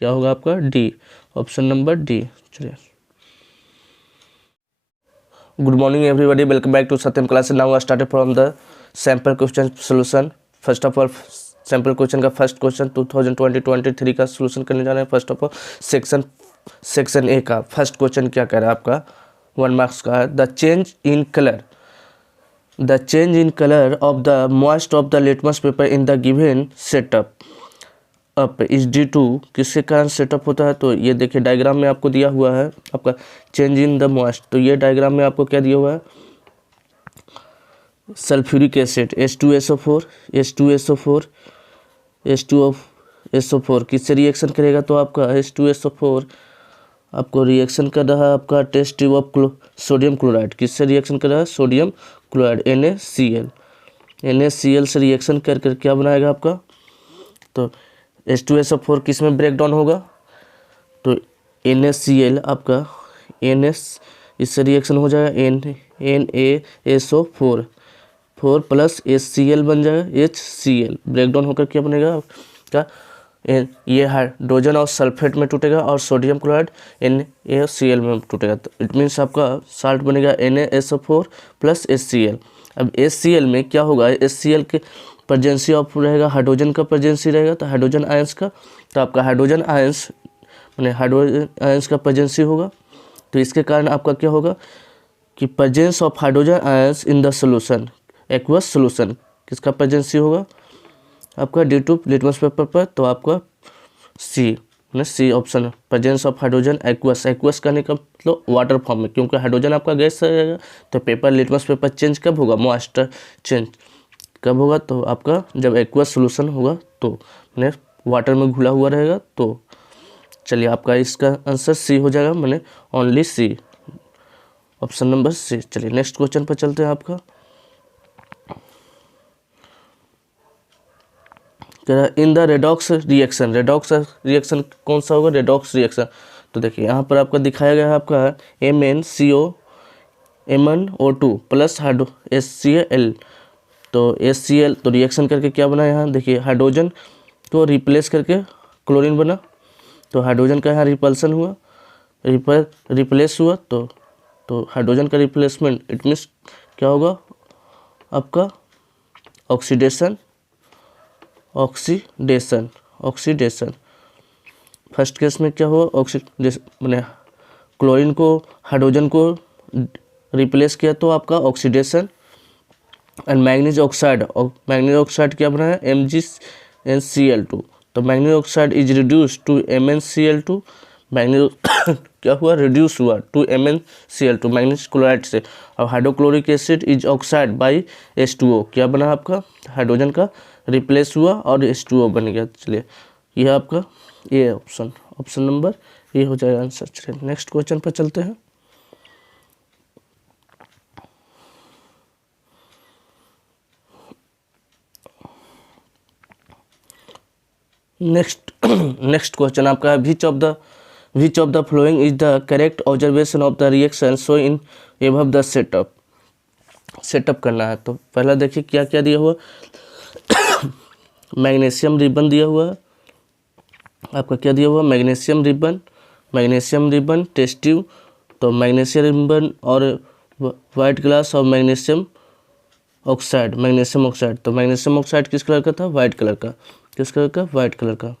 क्या होगा आपका डी, ऑप्शन नंबर डी। चलिए, good morning everybody, welcome back to Satyam class. Now I started from the sample question solution. First of all sample question का first question 2020-23 का solution करने जा रहे हैं। First of all section A का first question क्या कह रहा है आपका, 1 मार्क्स का है। The change in colour of the moist of the litmus paper in the given setup up is due to, किसके कारण सेटअप होता है। तो ये देखिए डायग्राम में आपको दिया हुआ है आपका चेंज इन द मॉइस्ट। तो ये डायग्राम में आपको क्या दिया हुआ है, सल्फ्यूरिक एसिड H2SO4 H2SO4 किससे रिएक्शन करेगा। तो आपका H2SO4 आपको रिएक्शन कर रहा है आपका test tube of sodium chloride. किससे रिएक्शन कर रहा है, सोडियम क्लोराइड NaCl से रिएक्शन कर कर क्या बनाएगा आपका, तो H2SO4 किस में ब्रेक डाउन होगा, तो NaCl आपका इससे रिएक्शन हो जाएगा NaSO4 प्लस HCl बन जाएगा HCl, ब्रेक डाउन होकर क्या बनेगा क्या, ये हाइड्रोजन और सल्फेट में टूटेगा और सोडियम क्लोराइड NaCl में टूटेगा। तो इट मीन्स आपका साल्ट बनेगा NaSO4 प्लस HCl। अब HCl में क्या होगा, HCl के प्रेजेंसी ऑफ रहेगा, हाइड्रोजन का प्रेजेंसी रहेगा, तो हाइड्रोजन आयंस का, तो आपका हाइड्रोजन आयंस का प्रेजेंसी होगा। तो इसके कारण आपका क्या होगा कि presence of hydrogen ions in the solution, aqueous solution, किसका प्रेजेंसी होगा आपका ड्यू टू लिटमस पेपर पर। तो आपका C option, presence of hydrogen aqueous करने का मतलब वाटर फॉर्म में, क्योंकि हाइड्रोजन आपका गैस रहेगा। तो पेपर लिटमस पेपर चेंज कब होगा, मॉइस्चर चेंज कब होगा, तो आपका जब एक्वस सोल्यूशन होगा, तो मैंने वाटर में घुला हुआ रहेगा। तो चलिए आपका इसका आंसर सी हो जाएगा, मैंने ओनली सी, ऑप्शन नंबर सी। चलिए नेक्स्ट क्वेश्चन पर चलते हैं। आपका इन द रेडॉक्स रिएक्शन कौन सा होगा, रेडॉक्स रिएक्शन। तो देखिए यहाँ पर आपका दिखाया गया है आपका MnO2 प्लस HCl। तो HCl तो रिएक्शन करके क्या बना, यहाँ देखिए हाइड्रोजन को रिप्लेस करके क्लोरीन बना। तो हाइड्रोजन का यहाँ रिपल्सन हुआ, रिप्लेस हुआ, तो हाइड्रोजन का रिप्लेसमेंट इट मीन्स क्या होगा आपका ऑक्सीडेशन। फर्स्ट केस में क्या हुआ, ऑक्सीडेशन मैंने क्लोरीन को हाइड्रोजन को रिप्लेस किया, तो आपका ऑक्सीडेशन। एंड मैग्नीज ऑक्साइड क्या बना है, MgNCl2। तो manganese oxide is reduce to MnCl2, manganese क्या हुआ, रिड्यूस हुआ टू MnCl2 मैग्नीज क्लोराइड से। और hydrochloric acid is oxide by H2O, क्या बना आपका हाइड्रोजन का रिप्लेस हुआ और H2O बन गया। चलिए यह आपका ये ऑप्शन नंबर ये हो जाएगा आंसर। चलिए नेक्स्ट क्वेश्चन पर चलते हैं। नेक्स्ट क्वेश्चन आपका है, विच of the following is the correct observation of the reaction so in above the setup करना है। तो पहला देखिए क्या क्या दिया हुआ, मैग्नीशियम रिबन दिया हुआ है आपका, क्या दिया हुआ, मैग्नीशियम रिबन टेस्ट ट्यूब। तो मैग्नीशियम रिबन और वाइट ग्लास और मैग्नीशियम ऑक्साइड। तो मैग्नीशियम ऑक्साइड किस कलर का था, वाइट कलर का। किस कलर का, वाइट कलर का।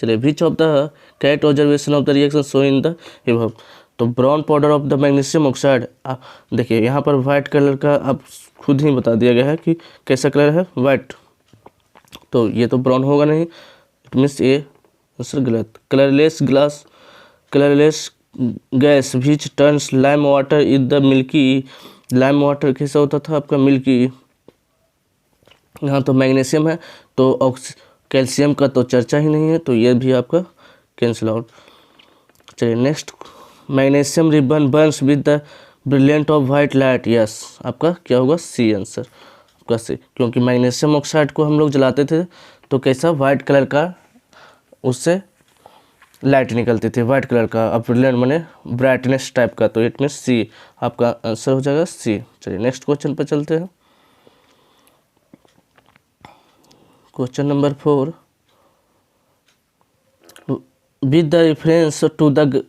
चलिए which of the correct observation of the reaction show in the above. तो brown powder of the magnesium oxide, देखिए यहाँ पर वाइट कलर का आप खुद ही बता दिया गया है कि कैसा कलर है, वाइट। तो ये तो ब्राउन होगा नहीं, इट मीन्स ये आंसर गलत। Colourless gas which turns lime water is the milky. Lime water कैसा होता था आपका, मिल्की। यहाँ तो मैग्नीशियम है, तो कैल्शियम का तो चर्चा ही नहीं है, तो ये भी आपका कैंसिल आउट। चलिए next, magnesium ribbon Burns with the brilliant of white light. Yes आपका क्या होगा, सी आंसर आपका सी, क्योंकि मैग्नीशियम ऑक्साइड को हम लोग जलाते थे तो कैसा, वाइट कलर का उससे लाइट निकलती थी, वाइट कलर का। अब ब्रिलियंट माने ब्राइटनेस टाइप का, तो इट मीन्स सी आपका आंसर हो जाएगा सी। चलिए नेक्स्ट क्वेश्चन पर चलते हैं। Question number 4, with the reference to the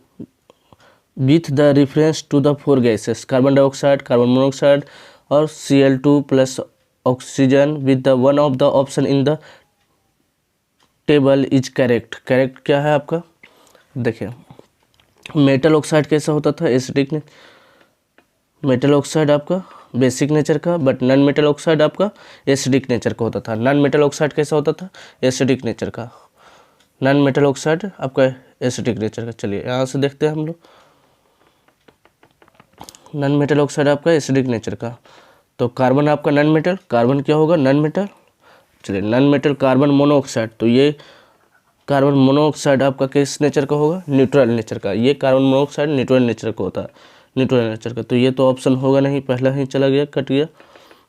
with the reference to the four gases carbon dioxide, carbon monoxide और Cl2 plus oxygen with the one of the option in the table is correct। Correct क्या है आपका? देखिए metal oxide कैसा होता था? Acidic ने metal oxide आपका बेसिक नेचर का, बट नॉन मेटल ऑक्साइड आपका एसिडिक नेचर का होता था। नॉन मेटल ऑक्साइड कैसा होता था? एसिडिक नेचर का। नॉन मेटल ऑक्साइड आपका एसिडिक नेचर का। चलिए यहाँ से देखते हैं हम लोग। नॉन मेटल ऑक्साइड आपका एसिडिक नेचर का, तो कार्बन आपका नॉन मेटल, कार्बन क्या होगा? Non metal. चलिए नॉन मेटल कार्बन मोनोऑक्साइड, तो ये कार्बन मोनोऑक्साइड आपका किस नेचर का होगा? न्यूट्रल नेचर का। ये कार्बन मोनोऑक्साइड न्यूट्रल नेचर का होता है, न्यूट्रल नेचर का, तो ये तो ऑप्शन होगा नहीं, पहला ही चला गया, कट गया।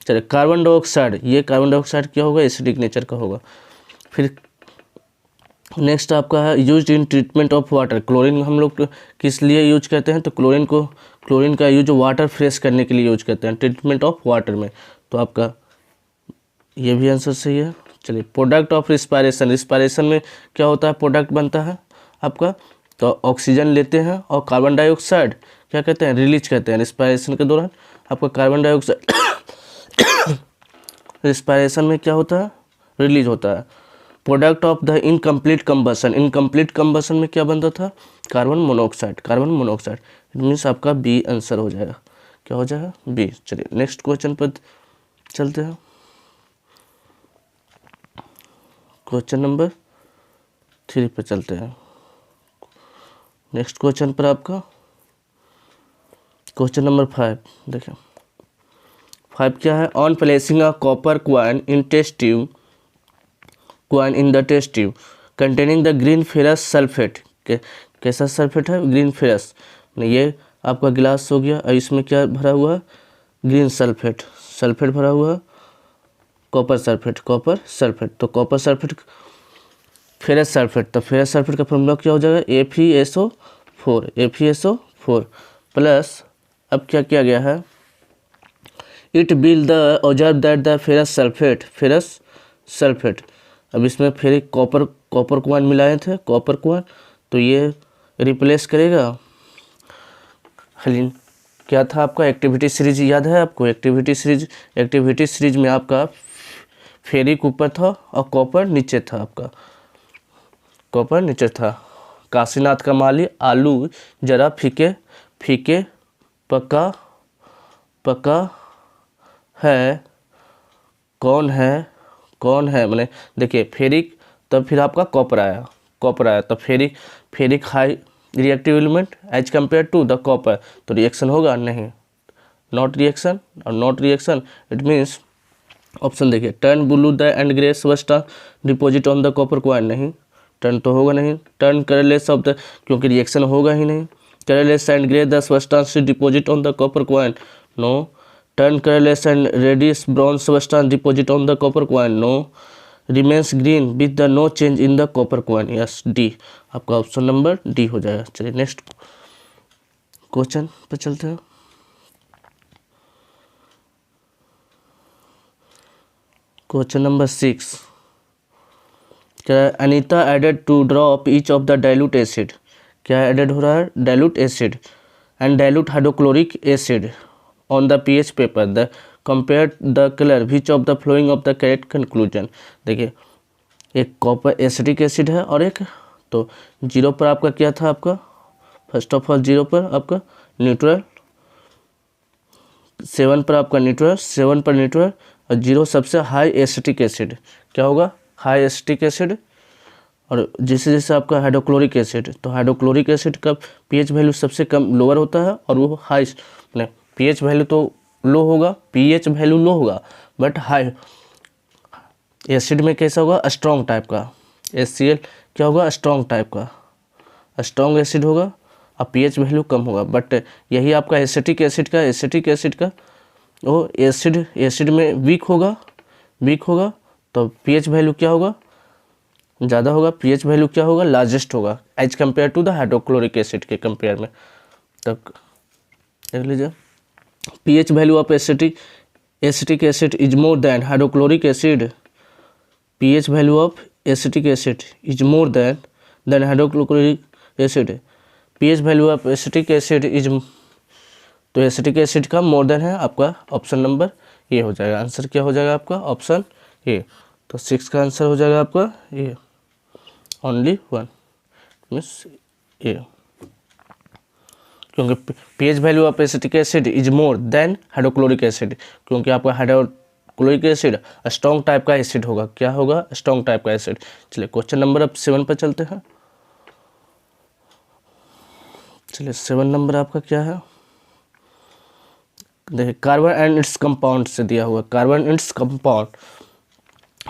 चलिए कार्बन डाइऑक्साइड, ये कार्बन डाइऑक्साइड क्या होगा? एसिडिक नेचर का होगा। फिर नेक्स्ट आपका है use in treatment of water. Chlorine हम लोग किस लिए यूज करते हैं? तो क्लोरीन का यूज वाटर फ्रेश करने के लिए यूज करते हैं ट्रीटमेंट ऑफ वाटर में, तो आपका ये भी आंसर सही है। चलिए प्रोडक्ट ऑफ रिस्पायरेशन, रिस्पायरेशन में क्या होता है? प्रोडक्ट बनता है आपका, तो ऑक्सीजन लेते हैं और कार्बन डाइऑक्साइड क्या कहते हैं? रिलीज करते हैं रिस्पायरेशन के दौरान। आपका कार्बन डाइऑक्साइड रिस्पायरेशन में क्या होता है? रिलीज होता है। Product of the incomplete combustion, incomplete combustion में क्या बनता था? Carbon monoxide, carbon monoxide. It means आपका बी आंसर हो जाएगा। क्या हो जाएगा? बी। चलिए नेक्स्ट क्वेश्चन पर चलते हैं। क्वेश्चन नंबर 3 पे चलते हैं। नेक्स्ट क्वेश्चन पर आपका क्वेश्चन नंबर 5 देखें। 5 क्या है? On placing a copper coin in test tube, coin in the test tube containing the green ferrous sulphate. कैसा सल्फेट है? Green ferrous. ये आपका गिलास हो गया और इसमें क्या भरा हुआ है? ग्रीन सल्फेट, सल्फेट भरा हुआ है, कॉपर सल्फेट, कॉपर सल्फेट। तो कॉपर सल्फेट फेरस सल्फेट, तो फेरस सल्फेट का फॉर्मूला क्या हो जाएगा? FeSO4, FeSO4 प्लस अब क्या किया गया है? It will the observe that the ferrous sulphate, ferrous sulphate, अब इसमें फेरिक कॉपर कॉइन मिलाए थे, कॉपर कॉइन, तो ये रिप्लेस करेगा। हलीन क्या था आपका? एक्टिविटी सीरीज याद है आपको? एक्टिविटी सीरीज में आपका फेरिक ऊपर था और कॉपर नीचे था, आपका कॉपर नीचे था। काशीनाथ का माली, आलू जरा फीके फीके पका पका है, कौन है मैंने देखिए फेरिक, तब फिर आपका कॉपर आया, तो ferric high reactive element as compare to the copper, तो रिएक्शन होगा नहीं, नॉट रिएक्शन, और not reaction it means option देखिए turn blue the and grey substance deposit on the copper coin, नहीं टर्न तो होगा नहीं। टर्न कलरलेस ऑफ द, क्योंकि रिएक्शन होगा ही नहीं। Colourless and grey the substance deposit on the copper coin, no. Turn colourless and reddish brown substance deposit on the copper coin, no. Remains green with the no change in the copper coin, yes D, आपका option number D हो जाएगा। चलिए next question पर चलते हैं। Question number 6 क्या है? Anita added two drop each of the dilute acid, क्या एडेड हो रहा है? Dilute acid and dilute hydrochloric acid on the pH paper, the compare the colour which of the flowing of the correct conclusion. देखिए एक copper acidic acid है और एक, तो 0 पर आपका क्या था? आपका फर्स्ट ऑफ ऑल 0 पर आपका न्यूट्रल, 7 पर आपका न्यूट्रल, 7 पर न्यूट्रल, और 0 सबसे हाई एसिटिक एसिड, क्या होगा? High acetic acid. और जैसे जैसे आपका हाइड्रोक्लोरिक एसिड, तो हाइड्रोक्लोरिक एसिड का पीएच वैल्यू सबसे कम लोअर होता है और वो हाई, मैंने पीएच वैल्यू तो लो होगा, पीएच वैल्यू लो होगा, बट हाई एसिड में कैसा होगा? स्ट्रॉन्ग टाइप का, HCl क्या होगा? स्ट्रॉन्ग टाइप का, स्ट्रॉन्ग एसिड होगा और पीएच वैल्यू कम होगा। बट यही आपका एसिटिक एसिड का वो एसिड में वीक होगा, तो पीएच वैल्यू क्या होगा? ज़्यादा होगा, पीएच वैल्यू क्या होगा? लार्जेस्ट होगा as compare to the hydrochloric acid के कंपेयर में। तब देख लीजिए pH value of acetic acid is more than hydrochloric acid, pH value of acetic acid is more than than hydrochloric acid, pH value of acetic acid is, तो acetic acid का more then है आपका option number A हो जाएगा। Answer क्या हो जाएगा आपका ऑप्शन ए। तो 6 का आंसर हो जाएगा आपका ए, ओनली 1 मीन्स ए, क्योंकि pH value of acetic acid is more than hydrochloric acid, क्योंकि आपका हाइड्रोक्लोरिक एसिड स्ट्रॉन्ग टाइप का एसिड होगा। क्या होगा? स्ट्रॉन्ग टाइप का एसिड। चलिए क्वेश्चन नंबर अब 7 पर चलते हैं। चलिए 7 नंबर आपका क्या है, देखिए कार्बन एंड इट्स कंपाउंड से दिया हुआ, carbon and its compound,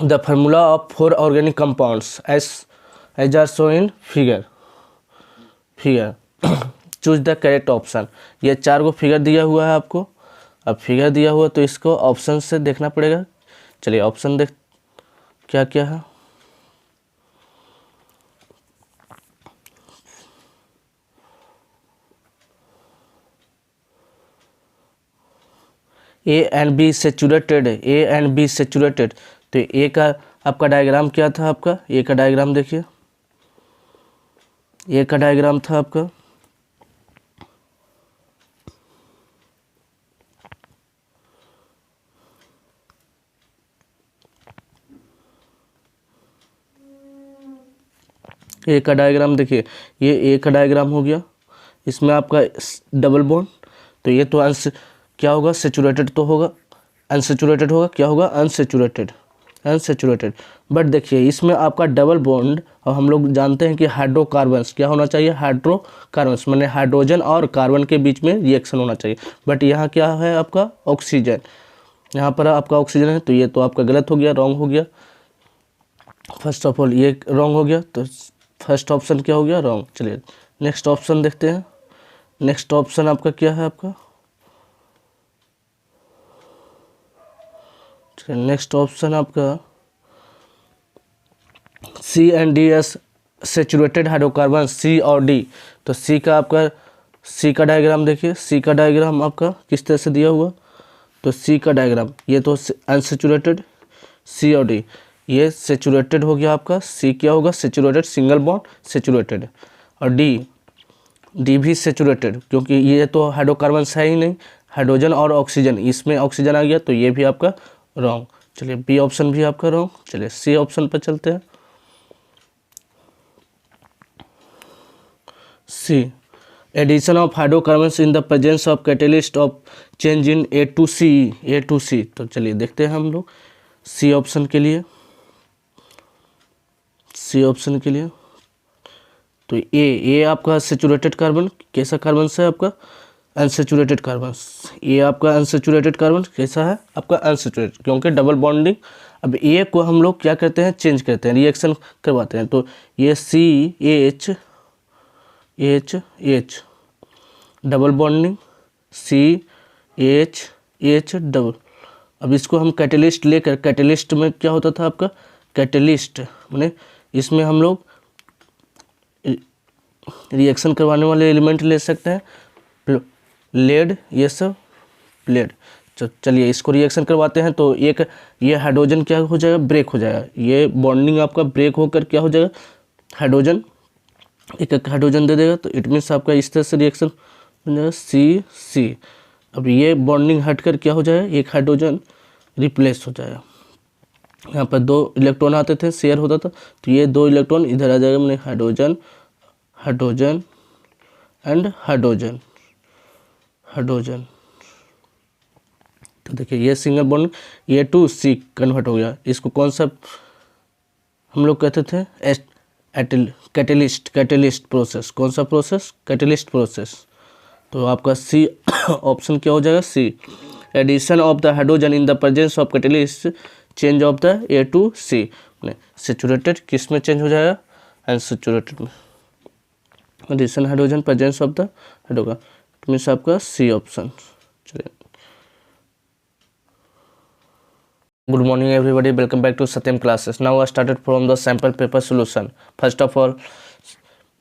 the formula of 4 organic compounds as are show in figure choose the correct option. ये 4 को फिगर दिया हुआ है आपको। अब फिगर दिया हुआ तो इसको ऑप्शन से देखना पड़ेगा। चलिए ऑप्शन देख क्या क्या है। A and B saturated, A and B saturated, तो ए का आपका डायग्राम क्या था? आपका ए का डायग्राम देखिए, ए का डायग्राम था आपका ए का डायग्राम देखिए, ये ए का डायग्राम हो गया। इसमें आपका डबल बॉन्ड, तो ये तो क्या होगा? सेचुरेटेड तो होगा, अनसेचुरेटेड होगा, क्या होगा? Unsaturated, unsaturated. बट देखिए इसमें आपका डबल बॉन्ड, और हम लोग जानते हैं कि हाइड्रोकार्बन्स क्या होना चाहिए? हाइड्रोकार्बन्स माने हाइड्रोजन और कार्बन के बीच में रिएक्शन होना चाहिए। बट यहाँ क्या है आपका? ऑक्सीजन, यहाँ पर आपका ऑक्सीजन है, तो ये तो आपका गलत हो गया, रॉन्ग हो गया। फर्स्ट ऑफ ऑल ये रॉन्ग हो गया, तो फर्स्ट ऑप्शन क्या हो गया? रॉन्ग। चलिए नेक्स्ट ऑप्शन देखते हैं। नेक्स्ट ऑप्शन आपका क्या है? आपका नेक्स्ट ऑप्शन आपका C and D S saturated hydrocarbon, C और डी। तो सी का आपका, सी का डायग्राम देखिए, सी का डायग्राम आपका किस तरह से दिया हुआ। तो सी का डायग्राम ये तो अनसेचुरेटेड, सी और डी, ये सेचुरेटेड हो गया आपका। सी क्या होगा? Saturated, single bond saturated. और डी भी सेचुरेटेड, क्योंकि ये तो हाइड्रोकार्बन है ही नहीं, हाइड्रोजन और ऑक्सीजन, इसमें ऑक्सीजन आ गया, तो ये भी आपका रॉन्ग। चलिए बी ऑप्शन भी आपका रॉन्ग। चलिए सी ऑप्शन पर चलते हैं। C, addition of hydrocarbons in the presence of catalyst of change in A to C. तो चलिए देखते हैं हम लोग सी ऑप्शन के लिए, सी ऑप्शन के लिए। तो ए आपका सेचुरेटेड कार्बन, कैसा कार्बन है आपका? Unsaturated carbon. ये आपका अनसेचुरेटेड कार्बन कैसा है? आपका अनसेचुरेटेड, क्योंकि डबल बॉन्डिंग। अब ए को हम लोग क्या करते हैं? चेंज करते हैं, रिएक्शन करवाते हैं। तो ये H double bonding, H double. अब इसको हम कैटेलिस्ट लेकर, कैटेलिस्ट में क्या होता था आपका? कैटेलिस्ट माने इसमें हम लोग रिएक्शन करवाने वाले एलिमेंट ले सकते हैं, लेड, ये सब लेड। चलिए इसको रिएक्शन करवाते हैं, तो एक ये हाइड्रोजन क्या हो जाएगा? ब्रेक हो जाएगा। ये बॉन्डिंग आपका ब्रेक होकर क्या हो जाएगा? हाइड्रोजन, एक हाइड्रोजन दे देगा, तो इट मीन्स आपका इस तरह से रिएक्शन बन जाएगा सी। अब ये बॉन्डिंग हटकर क्या हो जाएगा? एक हाइड्रोजन रिप्लेस हो जाएगा। यहाँ पर 2 इलेक्ट्रॉन आते थे, शेयर होता था, तो ये 2 इलेक्ट्रॉन इधर आ जाएगा, मैंने हाइड्रोजन एंड हाइड्रोजन। तो देखिए ये single bond A to C convert हो गया। इसको कौन सा हम लोग कहते थे? Catalyst process. कौन सा प्रोसेस? Catalyst process. तो आपका सी ऑप्शन क्या हो जाएगा? C, addition of the hydrogen in the presence of catalyst change of the A to C. Saturated किस में चेंज हो जाएगा? अनसेचुरेटेड में। Addition hydrogen presence of the hydrogen means आपका सी ऑप्शन। चलिए good morning everybody, welcome back to Satyam classes. Now I started from the sample paper solution. First of all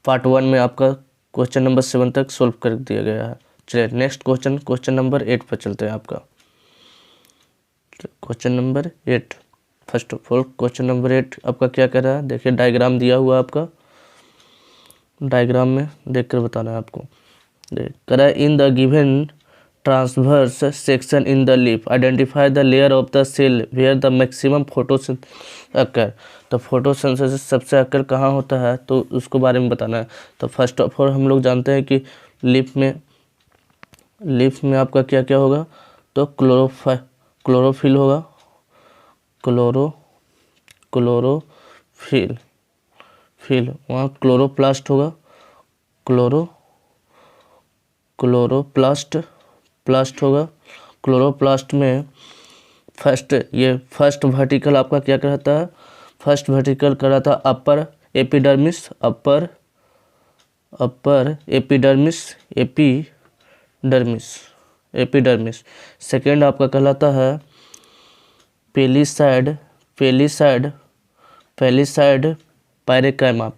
part 1 में आपका question number 7 तक solve कर दिया गया है। चलिए नेक्स्ट क्वेश्चन नंबर 8 पर चलते हैं। आपका question number 8, first of all question number 8 आपका क्या कह रहा है? देखिए डायग्राम दिया हुआ आपका, डायग्राम में देख कर बताना है आपको। करा in the given transverse section in the leaf identify the layer of the cell where the maximum photosynthesis occur. तो फोटोसिंथेसिस सबसे अकर कहाँ होता है तो उसको बारे में बताना है। तो फर्स्ट ऑफ ऑल हम लोग जानते हैं कि लीफ में आपका क्या क्या होगा, तो क्लोरोफिल होगा, क्लोरोफिल वहाँ क्लोरोप्लास्ट होगा, क्लोरोप्लास्ट होगा। क्लोरोप्लास्ट में फर्स्ट वर्टिकल आपका क्या कहता है, फर्स्ट वर्टिकल कहता है अपर एपिडर्मिस। सेकेंड आपका कहलाता है पेलिसाइड पैरेकाइमा,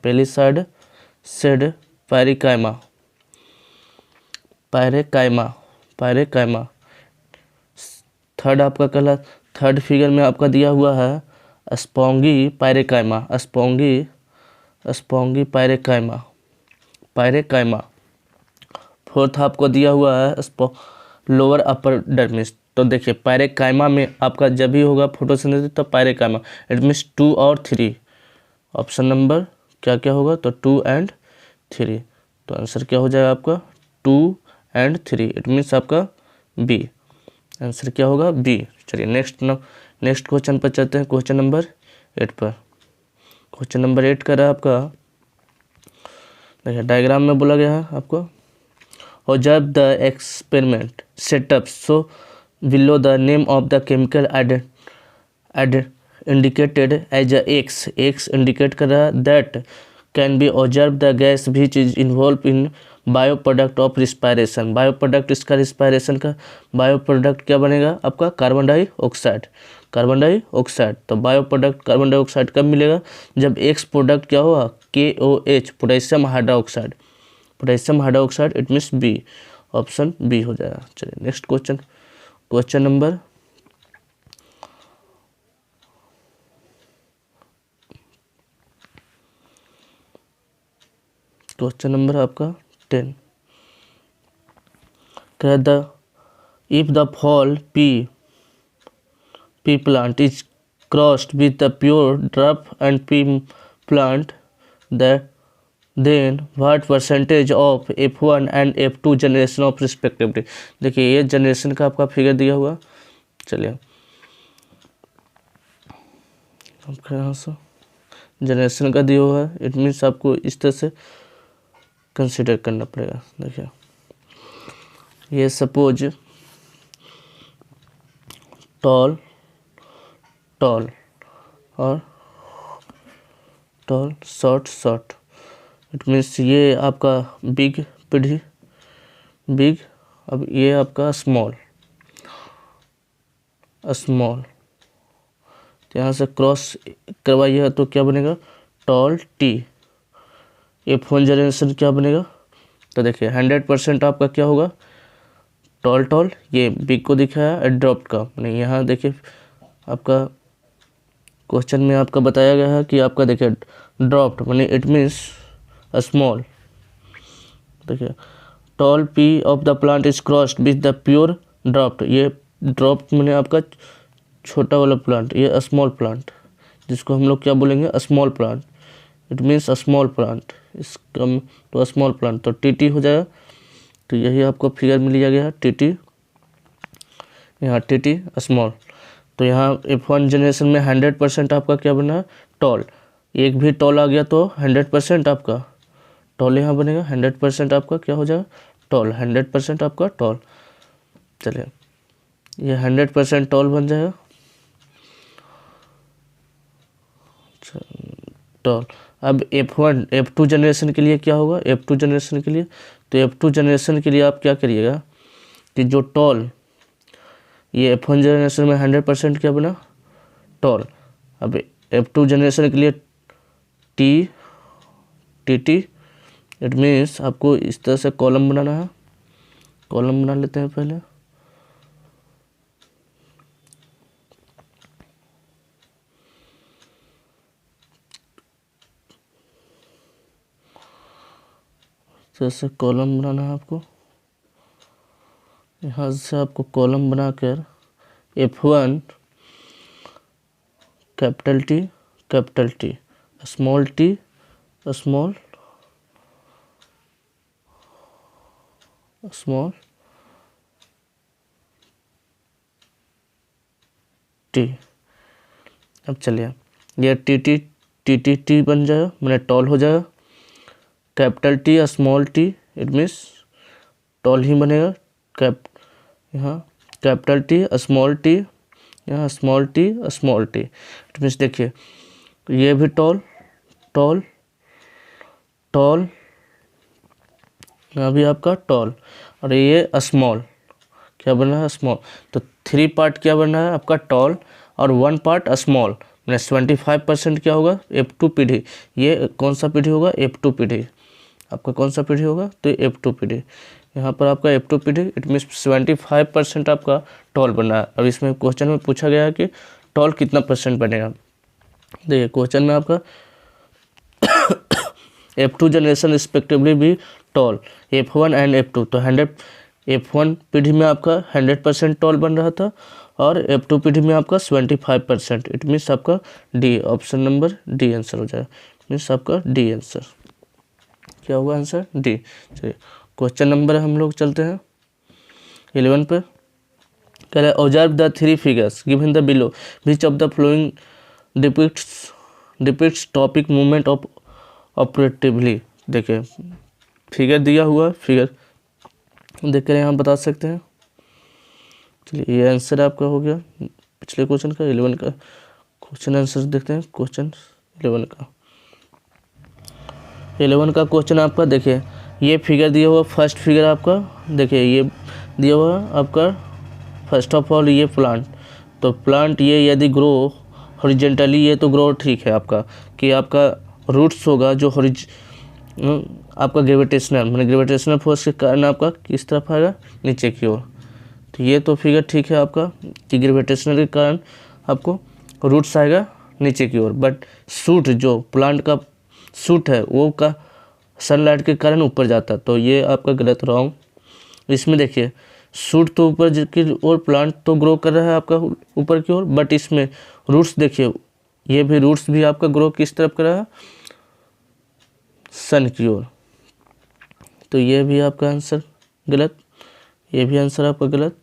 पैरेकाइमा। थर्ड फिगर में आपका दिया हुआ है स्पोंगी पैरेकाइमा। फोर्थ आपको दिया हुआ है लोअर अपर डर्मिस। तो देखिए पैरेकाइमा में आपका जब भी होगा फोटोसिंथेसिस तो पैरेकाइमा, इट मीन्स 2 और 3। ऑप्शन नंबर क्या क्या होगा, तो 2 एंड 3। तो आंसर क्या हो जाएगा आपका 2 एंड 3, इट मीन्स आपका बी। आंसर क्या होगा बी। चलिए नेक्स्ट क्वेश्चन पर चलते हैं, क्वेश्चन नंबर 8 पर। क्वेश्चन नंबर 8 का रहा आपका, देखिए डायग्राम में बोला गया है आपको, observe the experiment setup so below the name of the chemical indicated as a X indicate कर रहा है that can be observe the gas which is involve in bio product of respiration. Bio product इसका respiration का bio product क्या बनेगा आपका carbon dioxide. तो bio product carbon dioxide कब मिलेगा, जब एक्स प्रोडक्ट क्या होगा KOH potassium hydroxide, it means B, option B हो जाएगा। चलिए नेक्स्ट क्वेश्चन नंबर आपका 10। कह the if the fall P plant is crossed with the pure drop and P plant, then what percentage of F1 and F2 generation of respectively। देखिए ये generation का आपका figure दिया हुआ, चलिए आपका यहाँ से जनरेशन का दिया हुआ है, इट मीन्स आपको इस तरह से कंसिडर करना पड़ेगा। देखिए ये सपोज टॉल और शॉर्ट, इट मीन्स ये आपका बिग, अब ये आपका स्मॉल। तो यहाँ से क्रॉस करवाइए तो क्या बनेगा टॉल T। F1 जनरेशन क्या बनेगा, तो देखिए 100% आपका क्या होगा टॉल, ये बिग को दिखाया ड्रॉप्ड का, नहीं यहाँ देखिए आपका क्वेश्चन में आपका बताया गया है कि आपका देखिए ड्रॉप्ड माने इट मीन्स स्मॉल। देखिए tall P of the plant is crossed with the pure dropped, ये ड्रॉप्ड माने आपका छोटा वाला प्लांट, ये स्मॉल प्लांट, जिसको हम लोग क्या बोलेंगे small plant, it means small plant, इसका तो स्मॉल प्लांट तो TT हो जाएगा। तो यही आपको फिगर मिल गया है TT, यहाँ TT स्मॉल। तो यहाँ F1 जनरेशन में 100% आपका क्या बना टॉल, एक भी टॉल आ गया तो 100% आपका टॉल यहाँ बनेगा, 100% आपका क्या हो जाएगा टॉल, 100% आपका टॉल। चलिए ये 100% टॉल बन जाएगा टॉल। अब F2 जनरेशन के लिए क्या होगा, F2 जनरेशन के लिए, तो F2 जनरेशन के लिए आप क्या करिएगा कि जो टॉल ये F1 जनरेशन में 100% क्या बना टॉल, अब F2 जनरेशन के लिए TT, इट मीन्स आपको इस तरह से कॉलम बनाना है, कॉलम बना लेते हैं पहले। जैसे कॉलम बनाना है आपको, यहाँ से आपको कॉलम बनाकर F1 capital T, small T small T. अब चलिए ये टी बन जाएगा, मैंने टॉल हो जाएगा। Capital T small T, it means tall ही बनेगा। यहाँ कैपिटल टी स्मॉल टी, यहाँ स्मॉल टी, इट मीन्स देखिए ये भी टॉल, यहाँ भी आपका टॉल, और ये स्मॉल, क्या बना है स्मॉल। तो 3 पार्ट क्या बना है आपका टॉल और 1 पार्ट स्मॉल, मैंने 75% क्या होगा F2 पीढ़ी। ये कौन सा पीढ़ी होगा F2 पीढ़ी, आपका कौन सा पीढ़ी होगा तो F2 पीढ़ी। यहाँ पर आपका F2 पीढ़ी, इट मीन्स 75% आपका टॉल बना है। अब इसमें क्वेश्चन में पूछा गया है कि टॉल कितना % बनेगा। देखिए क्वेश्चन में आपका F2 जनरेशन रिस्पेक्टिवली भी टॉल F1 एंड F2, तो 100 F1 पीढ़ी में आपका 100% टॉल बन रहा था और F2 पीढ़ी में आपका 75%, इट मीन्स आपका D, option number D answer हो जाएगा। मीन्स आपका डी आंसर क्या होगा, आंसर डी। चलिए क्वेश्चन नंबर हम लोग चलते हैं 11 पे। कह रहे observe the 3 figures given the below, which of the flowing depicts topic movement of operatively. देखिए फिगर दिया हुआ, फिगर देख कर यहाँ बता सकते हैं। चलिए ये आंसर आपका हो गया पिछले क्वेश्चन का, 11 का क्वेश्चन आंसर देखते हैं। क्वेश्चन 11 का क्वेश्चन आपका देखिए ये फिगर दिया हुआ, फर्स्ट फिगर आपका देखिए ये दिया हुआ आपका फर्स्ट ऑफ ऑल ये प्लांट, तो प्लांट ये यदि ग्रो हॉरिजेंटली, ये तो ग्रो ठीक है आपका कि आपका रूट्स होगा जो आपका ग्रेविटेशनल फोर्स के कारण आपका किस तरफ आएगा, नीचे की ओर। तो ये तो फिगर ठीक है आपका कि ग्रेविटेशनल के कारण आपको रूट्स आएगा नीचे की ओर, बट सूट जो प्लांट का सूट है वो का सनलाइट के कारण ऊपर जाता है, तो ये आपका गलत, रॉन्ग। इसमें देखिए सूट तो ऊपर की ओर, प्लांट तो ग्रो कर रहा है आपका ऊपर की ओर, बट इसमें रूट्स देखिए ये भी रूट्स भी आपका ग्रो किस तरफ कर रहा है, सन की ओर। तो ये भी आपका आंसर गलत, ये भी आंसर आपका गलत।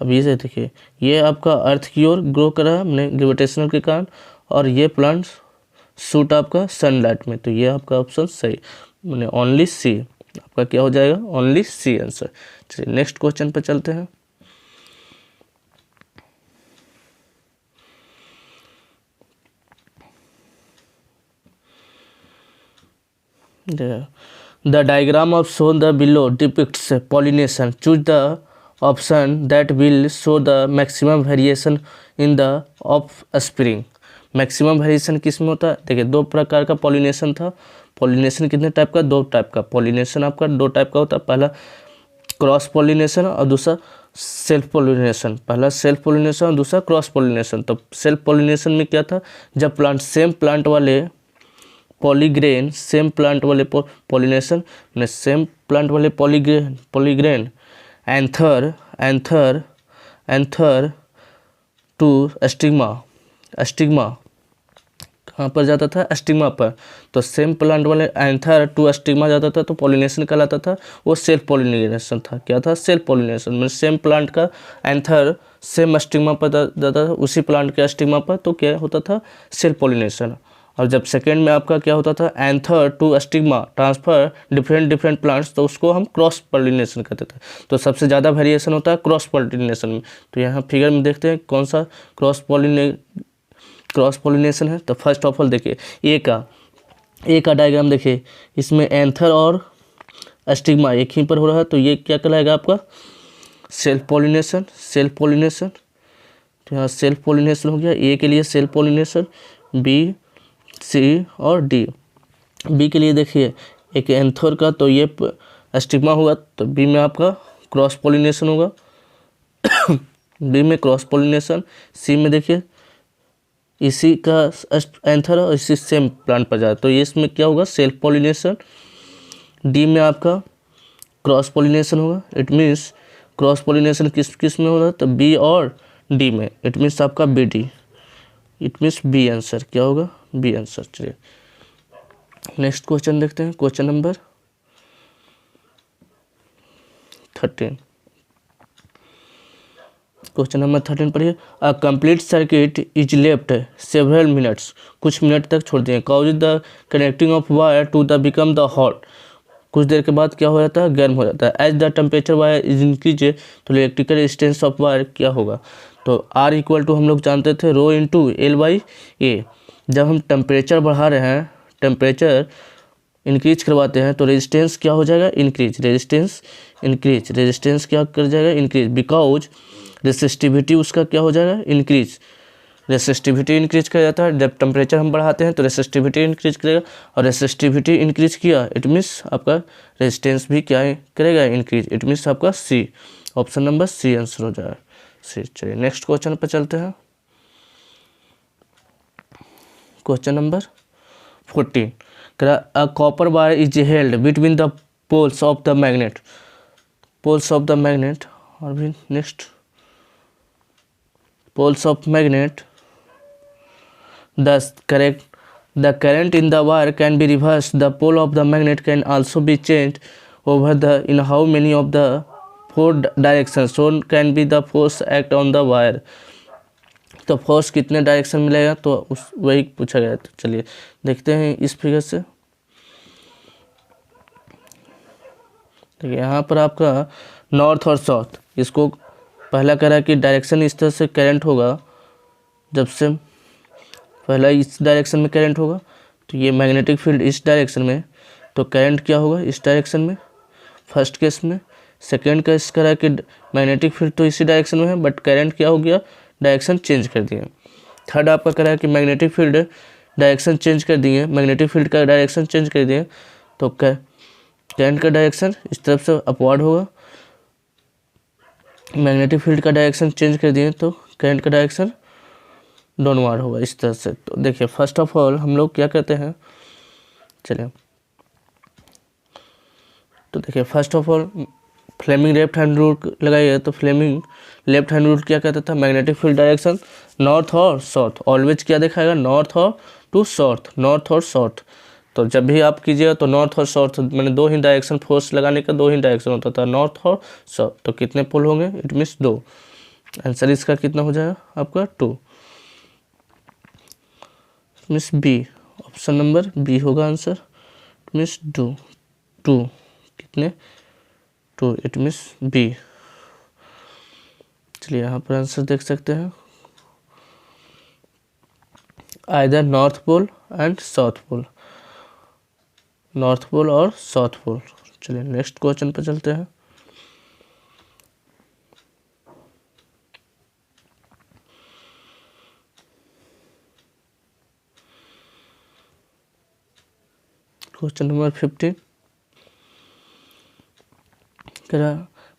अब ये से देखिए ये आपका अर्थ की ओर ग्रो कर रहा है मैंने ग्रेविटेशनल के कारण, और ये प्लांट सूट आपका सनलाइट में, तो ये आपका ऑप्शन सही, मैंने ओनली सी आपका क्या हो जाएगा, ओनली सी आंसर। चलिए नेक्स्ट क्वेश्चन पे चलते हैं। The diagram of shown the below depicts pollination. Choose the option that will show the maximum variation in the offspring. Maximum variation किस में होता है, देखिए 2 प्रकार का पॉलिनेशन था। पॉलिनेशन कितने टाइप का, 2 टाइप का। पॉलिनेशन आपका 2 टाइप का होता है, पहला क्रॉस पॉलिनेशन और दूसरा सेल्फ पॉलिनेशन। पहला सेल्फ पॉलिनेशन और दूसरा क्रॉस पॉलिनेशन। तो सेल्फ पॉलिनेशन में क्या था, जब प्लांट सेम प्लांट वाले पॉलीग्रेन, सेम प्लांट वाले पॉलिनेशन में सेम प्लांट वाले पॉलीग्रेन एंथर टू स्टिग्मा कहाँ पर जाता था, स्टिग्मा पर। तो सेम प्लांट वाले एंथर टू स्टिग्मा जाता था तो पॉलिनेशन कहलाता था, वो सेल्फ पॉलिनेशन था। क्या था, सेल्फ पॉलिनेशन में सेम प्लांट का एंथर सेम स्टिग्मा पर जाता था, उसी प्लांट के स्टिग्मा पर, तो क्या होता था, सेल्फ पॉलिनेशन। और जब सेकेंड में आपका क्या होता था, anther to stigma transfer different plants, तो उसको हम क्रॉस पॉलिनेशन कहते थे। तो सबसे ज़्यादा वेरिएशन होता है क्रॉस पॉलिनेशन में। तो यहाँ फिगर में देखते हैं कौन सा क्रॉस पॉलिनेशन है। तो फर्स्ट ऑफ ऑल देखिए ए का डायग्राम देखिए, इसमें एंथर और स्टिग्मा एक ही पर हो रहा है, तो ये क्या कहलाएगा आपका, सेल्फ पॉलिनेशन। तो यहाँ सेल्फ पॉलिनेशन हो गया। ए के लिए सेल्फ पॉलिनेशन, बी, सी और डी। बी के लिए देखिए एक एंथर का, तो ये स्टिग्मा होगा, तो बी में आपका क्रॉस पॉलिनेशन होगा बी में क्रॉस पॉलिनेशन। सी में देखिए इसी का एंथर और इसी सेम प्लांट पर जाए, तो ये इसमें क्या होगा, सेल्फ पॉलिनेशन। डी में आपका क्रॉस पोलिनेशन होगा, इट मीन्स क्रॉस पोलिनेशन किस किस में होगा, तो बी और डी में, इट मीन्स आपका B D, it means B answer क्या होगा, बी आंसर। चलिए नेक्स्ट क्वेश्चन देखते हैं, क्वेश्चन नंबर 13। क्वेश्चन नंबर 13 पढ़िए। A complete circuit is left several minutes, कुछ मिनट तक छोड़ दिए, cause the connecting of wire to the become the hot, कुछ देर के बाद क्या हो जाता है, गर्म हो जाता है। As the temperature wire is increase, तो इलेक्ट्रिकल रेजिस्टेंस ऑफ वायर क्या होगा, तो आर इक्वल टू हम लोग जानते थे रो इंटू एल बाई ए। जब हम टेम्परेचर बढ़ा रहे हैं, टेम्परेचर इंक्रीज करवाते हैं, तो रेजिस्टेंस क्या हो जाएगा, इंक्रीज, रेजिस्टेंस इंक्रीज, रेजिस्टेंस क्या कर जाएगा, इंक्रीज, बिकॉज रेसिस्टिविटी उसका क्या हो जाएगा, इंक्रीज, रेसिस्टिविटी इंक्रीज कर जाता है। जब टेम्परेचर हम बढ़ाते हैं तो रेसिस्टिविटी इंक्रीज करेगा, और रेसिस्टिविटी इंक्रीज किया इट मीन्स आपका रेजिस्टेंस भी क्या करेगा, इंक्रीज, इट मीन्स आपका C, option number C answer हो जाएगा सी। चलिए नेक्स्ट क्वेश्चन पर चलते हैं, question number 14। A copper wire is held between the poles of the magnet, poles of the magnet, और भी next poles of magnet, the current in the wire can be reversed, the pole of the magnet can also be changed over the in how many of the 4 directions, so can be the force act on the wire, तो force कितने direction मिलेगा, तो उस वही पूछा गया। तो चलिए देखते हैं इस फिगर से। देखिए यहाँ पर आपका नॉर्थ और साउथ, इसको पहला कह रहा है कि डायरेक्शन इस तरह से करंट होगा, जब से पहला इस डायरेक्शन में करंट होगा, तो ये मैग्नेटिक फील्ड इस डायरेक्शन में, तो करंट क्या होगा इस डायरेक्शन में फर्स्ट केस में। सेकेंड केस कह रहा है कि मैग्नेटिक फील्ड तो इसी डायरेक्शन में है, बट करंट क्या हो गया, डायरेक्शन चेंज कर दिए। थर्ड आपका कह रहा है कि मैग्नेटिक फील्ड डायरेक्शन चेंज कर दिए, मैग्नेटिक फील्ड का डायरेक्शन चेंज कर दिए, तो करंट का डायरेक्शन इस तरफ से अपवर्ड होगा, मैग्नेटिक फील्ड का डायरेक्शन चेंज कर दिए तो करंट का डायरेक्शन डाउनवर्ड होगा इस तरह से। तो देखिए फर्स्ट ऑफ ऑल हम लोग क्या करते हैं, चलिए तो देखिए first of all Fleming left hand rule लगाइए, तो फ्लेमिंग लेफ्ट हैंड रूल क्या कहता था, मैग्नेटिक फील्ड डायरेक्शन नॉर्थ और साउथ, ऑलवेज क्या दिखाएगा, नॉर्थ और टू साउथ, नॉर्थ और साउथ। तो जब भी आप कीजिएगा तो नॉर्थ और साउथ मैंने दो ही डायरेक्शन, फोर्स लगाने का दो ही डायरेक्शन होता था, नॉर्थ और साउथ। तो कितने पोल होंगे, इट मीन्स 2, आंसर इसका कितना हो जाएगा आपका 2, means B, option number B होगा आंसर, इट मीन्स 2, कितने 2, इट मीन्स बी। चलिए यहाँ पर आंसर देख सकते हैं, either north pole and south pole, north pole और साउथ पोल। चलिए नेक्स्ट क्वेश्चन पर चलते हैं, question number 15।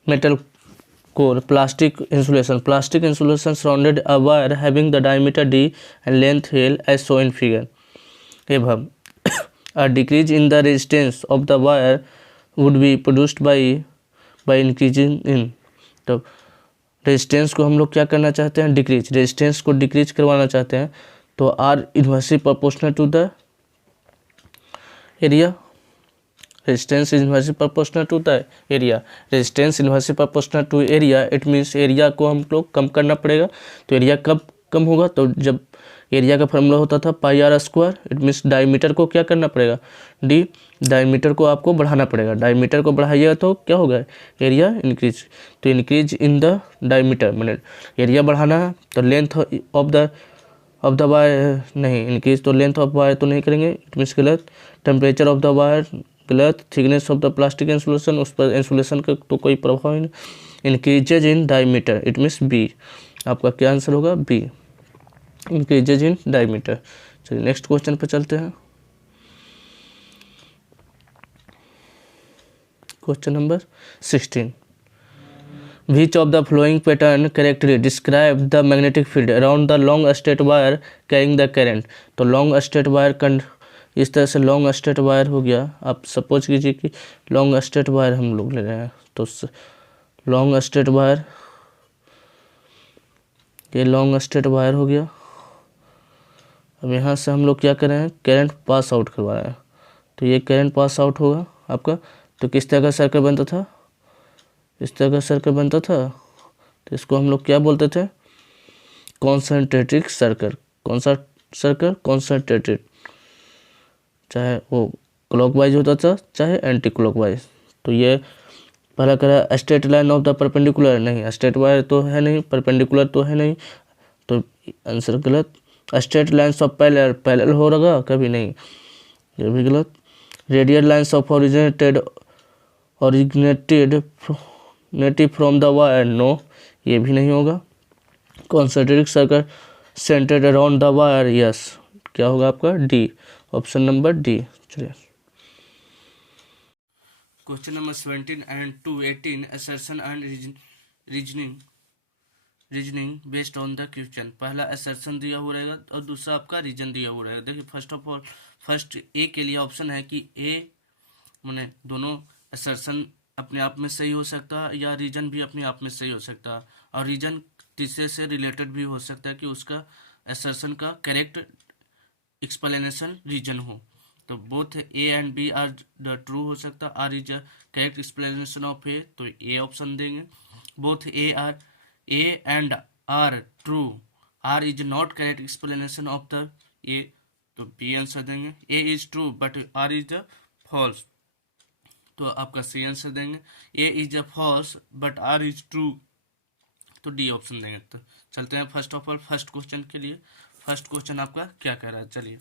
Metal core plastic insulation surrounded a wire having the diameter d and length l as show in figure. एवं a decrease in the resistance of the wire would be produced by increasing in, तो resistance को हम लोग क्या करना चाहते हैं, decrease, resistance को डिक्रीज करवाना चाहते हैं, तो R inversely proportional to the area, resistance inversely proportional to the area, resistance inversely proportional to area, it means area को हम लोग कम करना पड़ेगा। तो एरिया कब कम होगा, तो जब एरिया का फॉर्मूला होता था pi r square, it means diameter को क्या करना पड़ेगा, डी, डायमीटर को आपको बढ़ाना पड़ेगा, डायमीटर को बढ़ाइएगा तो क्या होगा, एरिया इंक्रीज, तो इंक्रीज इन द डायमीटर, मैंने एरिया बढ़ाना है तो लेंथ ऑफ द वायर नहीं, इंक्रीज तो लेंथ ऑफ वायर तो नहीं करेंगे, इट मीन्स गलत, टेम्परेचर ऑफ द वायर गलत, thickness of the plastic insulation, उस पर इंसुलेशन का तो कोई प्रभाव ही नहीं, increases in diameter, it means B, आपका क्या आंसर होगा, बी, इंक्रीजेज इन डायमीटर। चलिए नेक्स्ट क्वेश्चन पर चलते हैं, question number 16। Which of the following pattern correctly describe the magnetic field around the long straight wire carrying the current, तो long straight wire इस तरह से लॉन्ग स्ट्रेट वायर हो गया। आप सपोज कीजिए कि लॉन्ग स्ट्रेट वायर हम लोग ले रहे हैं, तो लॉन्ग स्ट्रेट वायर, ये लॉन्ग स्ट्रेट वायर हो गया। अब यहाँ से हम लोग क्या कर रहे हैं, करंट पास आउट करवा रहे हैं, तो ये करंट पास आउट होगा आपका। तो किस तरह का सर्किट बनता था, इस तरह का सर्किट बनता था। तो इसको हम लोग क्या बोलते थे, कॉन्सेंट्रेटेड सर्किट। कौन सा सर्किट, कॉन्सेंट्रेटेड, चाहे वो क्लॉकवाइज होता था चाहे एंटी क्लॉकवाइज। तो ये पहला करा straight line of the perpendicular, नहीं स्ट्रेट वायर तो है नहीं, परपेंडिकुलर तो है नहीं, तो आंसर गलत। Straight lines of parallel, parallel हो रहा कभी नहीं, ये भी गलत। Radial lines of originated from the wire, no, ये भी नहीं होगा। Concentric circuit centred around the wire, yes, क्या होगा आपका, डी, ऑप्शन नंबर डी। चलिए question number 17 and 218 assertion and reasoning based on the question. पहला असर्शन दिया हुआ रहेगा और दूसरा आपका रीजन दिया हुआ रहेगा। देखिए first of all, first A के लिए ऑप्शन है कि ए माने दोनों असर्शन अपने आप में सही हो सकता है या रीजन भी अपने आप में सही हो सकता है, और रीजन तीसरे से रिलेटेड भी हो सकता है कि उसका असर्शन का करेक्ट एक्सप्लेनेशन रीजन हो। तो both A and B are the true हो सकता, R is a correct explanation of A, तो ए ऑप्शन देंगे। Both A and R true, R is not correct explanation of the A, तो B answer देंगे। A is true but R is the false, तो आपका C answer देंगे। A is a false but R is true, तो D option देंगे। तो चलते हैं first of all first question के लिए। फर्स्ट क्वेश्चन आपका क्या कह रहा है, चलिए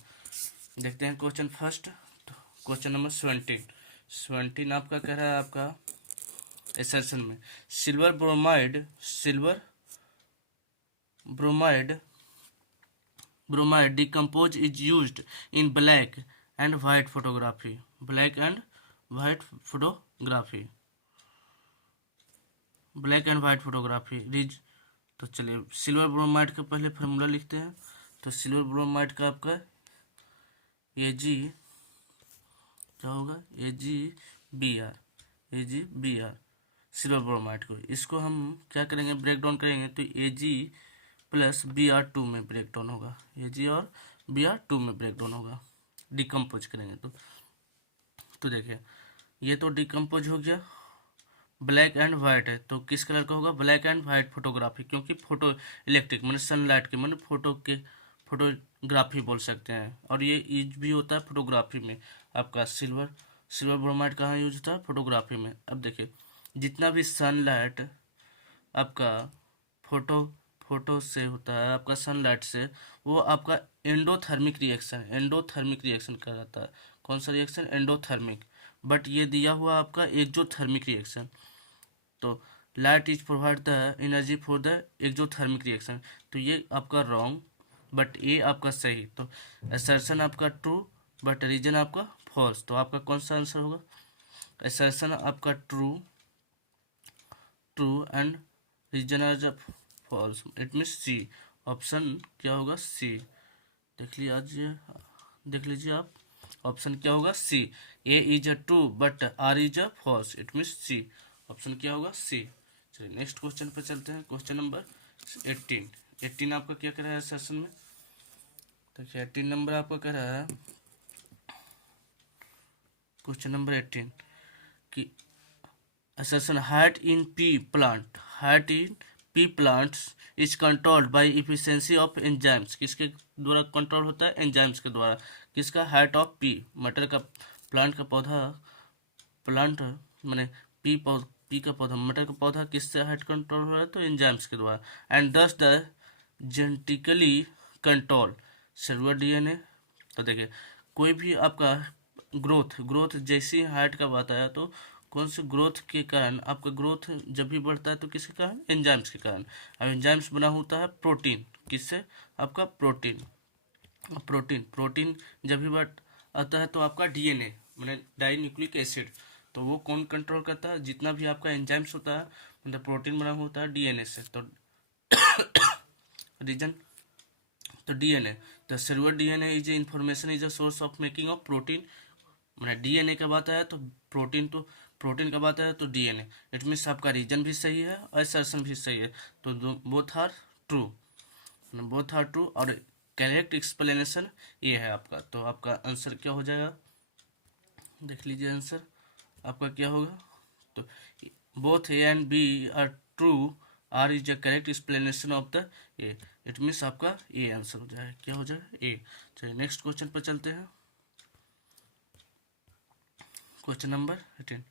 देखते हैं क्वेश्चन फर्स्ट। तो क्वेश्चन नंबर 17 आपका कह रहा है आपका एसर्शन में silver bromide decompose is used in black and white photography, black and white photography. तो चलिए सिल्वर ब्रोमाइड का पहले फार्मूला लिखते हैं। तो सिल्वर ब्रोमाइड का आपका ए जी क्या होगा, A G B R silver bromide को, इसको हम क्या करेंगे, ब्रेक डाउन करेंगे। तो A G plus B R two में ब्रेक डाउन होगा, ए जी और बी आर टू में ब्रेक डाउन होगा, डिकम्पोज करेंगे। तो देखिए ये तो डिकम्पोज हो गया। ब्लैक एंड वाइट है तो किस कलर का होगा, ब्लैक एंड वाइट फोटोग्राफी, क्योंकि फोटो इलेक्ट्रिक मैंने सनलाइट के मैंने फोटोग्राफी बोल सकते हैं। और ये यूज भी होता है फोटोग्राफी में। आपका सिल्वर ब्रोमाइड कहाँ यूज होता है, फोटोग्राफी में। अब देखिए जितना भी सनलाइट आपका फोटो से होता है, आपका सनलाइट से, वो आपका एंडोथर्मिक रिएक्शन कराता है। कौन सा रिएक्शन, एंडोथर्मिक। बट ये दिया हुआ आपका एक्सोथर्मिक रिएक्शन। तो light is provide the energy for the exothermic reaction, तो ये आपका रॉन्ग बट ए आपका सही। तो असर्शन आपका ट्रू बट रीजन आपका फॉल्स, तो आपका कौन सा आंसर होगा, असर्शन आपका true and reason as false, it mean C, option क्या होगा, सी। देख लीजिए आप ऑप्शन क्या होगा, C. A is a true but R is a false, it mean C, option क्या होगा, सी। चलिए नेक्स्ट क्वेश्चन पे चलते हैं। क्वेश्चन नंबर 18 आपका क्या कह रहा है सेशन में, देखिए 18 नंबर आपका कह रहा है क्वेश्चन नंबर 18 कि assertion height in pea plants is controlled by efficiency of enzymes, किसके द्वारा कंट्रोल होता है, एंजाइम्स के द्वारा। किसका, हाइट ऑफ पी, मटर का प्लांट माने पी का पौधा, मटर का पौधा किससे हाइट कंट्रोल हो रहा है, तो एंजाइम्स के द्वारा। एंड दस the genetically control cellular DNA. तो देखिए कोई भी आपका ग्रोथ जैसी हाइट का बात आया तो कौन से ग्रोथ के कारण, आपका ग्रोथ जब भी बढ़ता है तो किसके कारण, एंजाइम्स के कारण। अब एंजाइम्स बना होता है प्रोटीन, किससे, आपका प्रोटीन जब भी बढ़ आता है तो आपका डीएनए माने डाई न्यूक्लिक एसिड, तो वो कौन कंट्रोल करता है, जितना भी आपका एंजाइम्स होता है मतलब प्रोटीन बना होता है डीएनए से। तो रीजन तो DNA, the cellular DNA is a information is a source of making of protein. मैंने डीएनए का बात आया तो प्रोटीन का बात आया तो डीएनए। इट मीन्स आपका रीजन भी सही है और असर्शन भी सही है, तो both are true, both are true. और करेक्ट एक्सप्लेनेशन ये है आपका, तो आपका आंसर क्या हो जाएगा, देख लीजिए आंसर आपका क्या होगा। तो both A and B are true, R is the correct explanation of the A. It means आपका ए आंसर हो जाएगा, क्या हो जाएगा, ए। चलिए नेक्स्ट क्वेश्चन पर चलते हैं। Question number 18,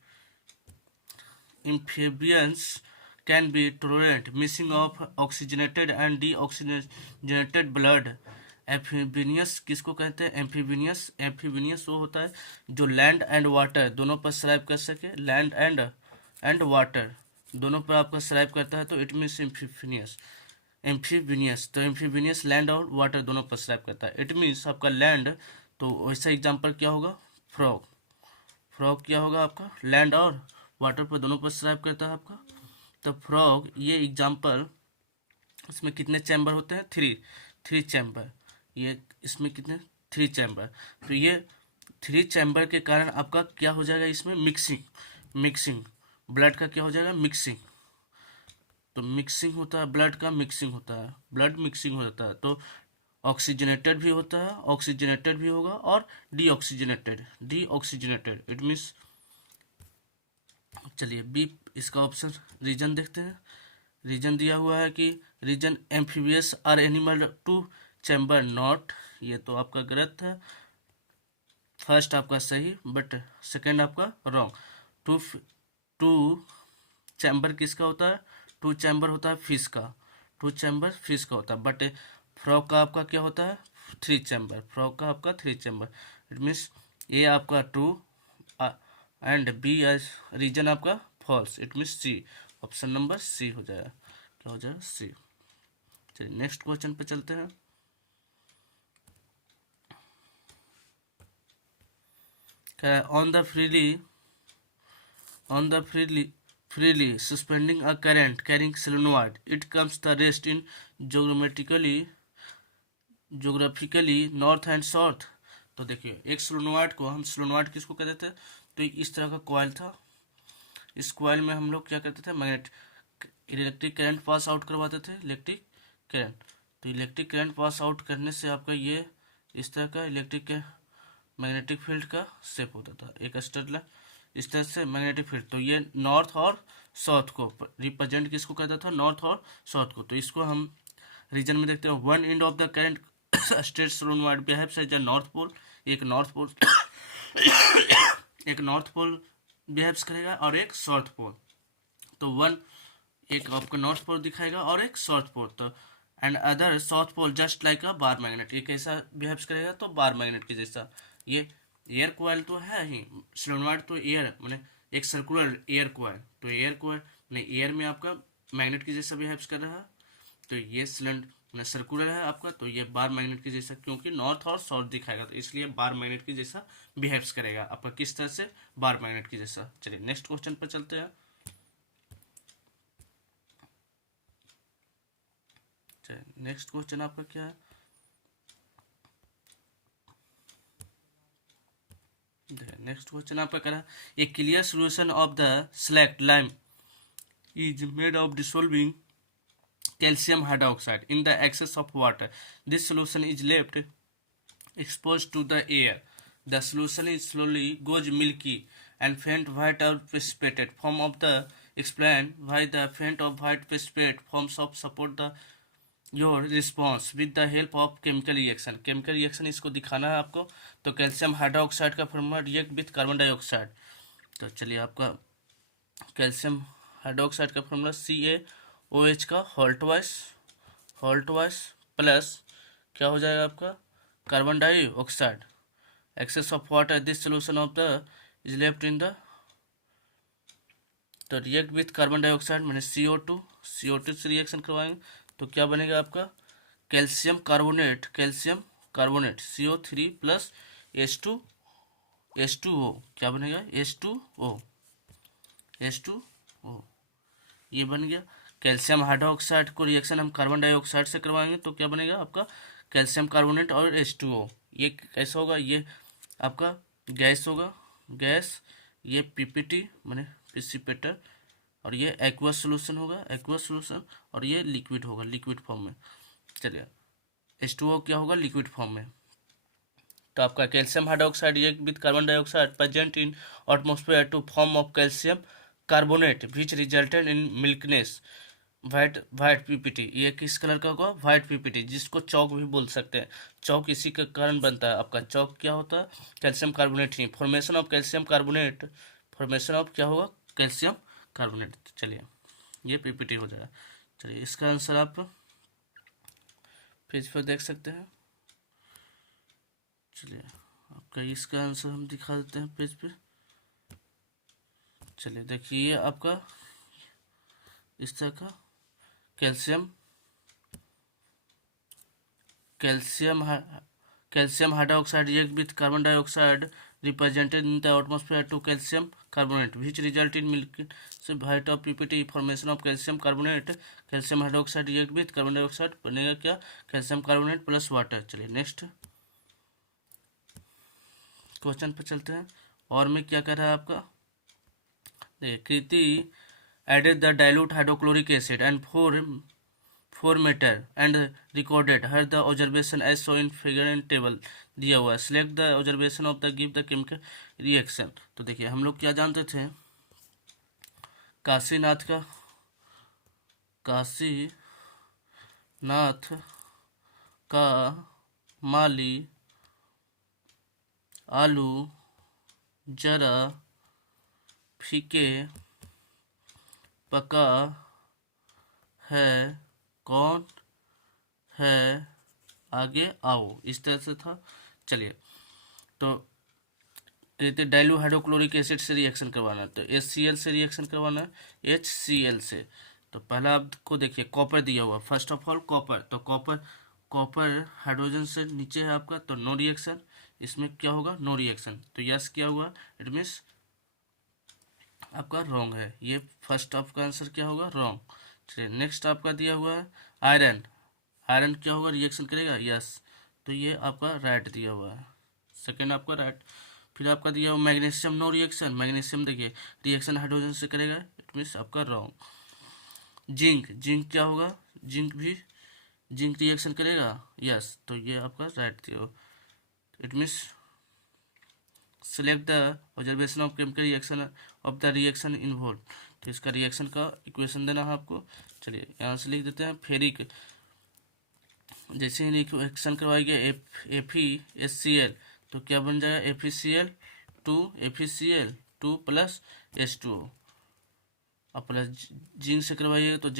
amphibians can be tolerant missing of oxygenated and deoxygenated blood। Amphibious किसको कहते हैं, एम्फीबियस वो होता है जो लैंड एंड वाटर दोनों पर सर्वाइव कर सके, लैंड एंड वाटर दोनों पर आपका सर्वाइव करता है, तो इट मीन्स एम्फीबियस। तो एम्फीबियस लैंड और वाटर दोनों पर सर्वाइव करता है, इट मीन्स आपका लैंड। तो वैसा एग्जाम्पल क्या होगा, फ्रॉग। फ्रॉग क्या होगा आपका, लैंड और वाटर पर दोनों पर सर्वाइव करता है आपका। तो फ्रॉग ये एग्जाम्पल, इसमें कितने चैम्बर होते हैं, थ्री चैम्बर। ये इसमें कितने, 3 चैम्बर। तो ये 3 चैम्बर के कारण आपका क्या हो जाएगा, इसमें मिक्सिंग ब्लड का क्या हो जाएगा, मिक्सिंग। तो मिक्सिंग होता है, ब्लड का मिक्सिंग होता है, ब्लड मिक्सिंग हो जाता है। तो ऑक्सीजनेटेड भी होता है, ऑक्सीजनेटेड भी होगा और डीऑक्सीजनेटेड इट मीन्स। चलिए बी इसका ऑप्शन, रीजन देखते हैं। रीजन दिया हुआ है कि reason amphibious are animal two chamber not, ये तो आपका गलत है। फर्स्ट आपका सही बट सेकंड आपका रॉन्ग। टू चैम्बर किसका होता है, 2 चैम्बर होता है फिश का, 2 चैम्बर फिश का होता है। बट फ्रॉग का आपका क्या होता है, 3 चैम्बर, फ्रॉग का आपका 3 चैम्बर। इट मीन्स ए आपका true and B as reason आपका false, it means C, option number C हो जाएगा, क्या हो जाएगा, सी। चलिए नेक्स्ट क्वेश्चन पे चलते हैं। on the freely suspending a current carrying solenoid, it comes the rest in geographically north and south। तो देखिए एक सोलोनॉइड को हम, सोलोनॉइड किसको कहते थे, तो इस तरह का कॉइल था। इस कॉइल में हम लोग क्या करते थे, इलेक्ट्रिक करंट पास आउट करवाते थे, इलेक्ट्रिक करंट। तो इलेक्ट्रिक करंट पास आउट करने से आपका ये इस तरह का मैग्नेटिक फील्ड का शेप होता था, एक स्ट्रेट इस तरह से मैग्नेटिक फील्ड। तो ये नॉर्थ और साउथ को रिप्रेजेंट किसको कहता था, नॉर्थ और साउथ को। तो इसको हम रीजन में देखते हैं, one end of the current straight solenoid behaves as a north pole, एक नॉर्थ पोल बिहेव्स करेगा और एक साउथ पोल। तो वन एक आपको नॉर्थ पोल दिखाएगा और एक साउथ पोल। तो end other south pole just like a bar magnet, ये कैसा बिहेव्स करेगा, तो बार मैग्नेट के जैसा। ये एयर कोयल तो है ही, सोलोनॉइड तो एयर मैंने एक सर्कुलर एयर कोयल, तो एयर कोयल मैंने एयर में आपका मैग्नेट के जैसा बिहेव्स कर रहा है। तो ये सिलेंडर सर्कुलर है आपका, तो ये बार मैग्नेट के जैसा, क्योंकि नॉर्थ और साउथ दिखाएगा तो इसलिए बार मैग्नेट के जैसा बिहेव्स करेगा आपका, किस तरह से, बार मैग्नेट के जैसा। चलिए नेक्स्ट क्वेश्चन पर चलते हैं। चलिए नेक्स्ट क्वेश्चन आपका क्या है, नेक्स्ट क्वेश्चन आपका कह रहा है, A clear solution of the slaked lime is made of dissolving calcium hydroxide in the excess of water. This solution is left exposed to the air. The solution is slowly goes milky and faint white or precipitate form of the, explain why the faint or white precipitate forms of support the your response with the help of chemical reaction। chemical reaction इसको दिखाना है आपको। तो calcium hydroxide का formula react with carbon dioxide. तो चलिए आपका calcium hydroxide का फॉर्मूला CaOH का होल्ट वाइस प्लस क्या हो जाएगा आपका, carbon dioxide, excess of water, this solution of the is left in the. तो रिएक्ट विथ कार्बन डाइऑक्साइड मैंने CO2 से रिएक्शन करवाएंगे तो क्या बनेगा आपका, calcium carbonate CO3 plus H2O, क्या बनेगा, H2O ये बन गया। कैल्शियम हाइड्रोक्साइड को रिएक्शन हम कार्बन डाइऑक्साइड से करवाएंगे तो क्या बनेगा आपका, कैल्शियम कार्बोनेट और H2O। ये कैसा होगा, ये आपका गैस होगा, गैस, ये पीपीटी माने प्रिसिपिटेटर, और ये एक्वा सोल्यूशन होगा, एक्वा सोल्यूशन, और ये लिक्विड होगा, लिक्विड फॉर्म में। चलिए H2O क्या होगा, लिक्विड फॉर्म में। तो आपका calcium hydroxide react with carbon dioxide present in atmosphere to form of calcium carbonate which resulted in milkiness white PPT. ये किस कलर का होगा, वाइट पीपीटी, जिसको चौक भी बोल सकते हैं। चौक इसी के कारण बनता है। आपका चौक क्या होता है, calcium carbonate he, formation of calcium carbonate, formation of क्या होगा, कैल्शियम कार्बोनेट। चलिए ये पीपीटी हो जाएगा। चलिए इसका आंसर आप पेज पर देख सकते हैं। चलिए आपका इसका आंसर हम दिखा देते हैं पेज पे। चलिए देखिए ये आपका इस तरह का calcium calcium hydroxide react with carbon dioxide represented in the atmosphere to calcium carbonate which result in milk से height of ppt formation of calcium carbonate, calcium hydroxide react with carbon dioxide बनेगा क्या, calcium carbonate plus water. चलिए next question पर चलते हैं। और में क्या कर रहा है आपका, देखिए कृति added the dilute hydrochloric acid and 4 meter and recorded her the observation as shown in figure and table दिया हुआ है। select the observation of the give the chemical reaction। तो देखिए हम लोग क्या जानते थे, काशीनाथ का माली आलू जरा फीके पका है, कौन है आगे आओ, इस तरह से था। चलिए तो कहते डाइल्यूट हाइड्रोक्लोरिक एसिड से रिएक्शन करवाना है, तो HCl से रिएक्शन करवाना है, HCl से। तो पहला आपको देखिए कॉपर दिया हुआ, फर्स्ट ऑफ ऑल कॉपर, तो कॉपर हाइड्रोजन से नीचे है आपका, तो नो रिएक्शन, इसमें क्या होगा, नो रिएक्शन। तो यस क्या हुआ, इट मीन्स आपका रॉन्ग है, ये फर्स्ट आपका आंसर क्या होगा, रॉन्ग। चलिए नेक्स्ट आपका दिया हुआ है आयरन क्या होगा, रिएक्शन करेगा, यस, तो ये आपका राइट दिया हुआ है, सेकेंड आपका राइट। फिर आपका दिया हुआ मैग्नीशियम नो रिएक्शन, मैग्नीशियम देखिए रिएक्शन हाइड्रोजन से करेगा, इट मीन्स आपका रॉन्ग। जिंक क्या होगा, जिंक रिएक्शन करेगा, यस, तो ये आपका राइट दिया हुआ, it means select the observation of chemical reaction of the reaction involve. तो इसका रिएक्शन का इक्वेशन देना है आपको। चलिए यहाँ से लिख देते हैं, फेरिक जैसे ही रिएक्शन करवाएंगे FeSCl, तो क्या बन जाएगा, FeCl2 प्लस H2O, और प्लस जिंक से करवाइएगा तो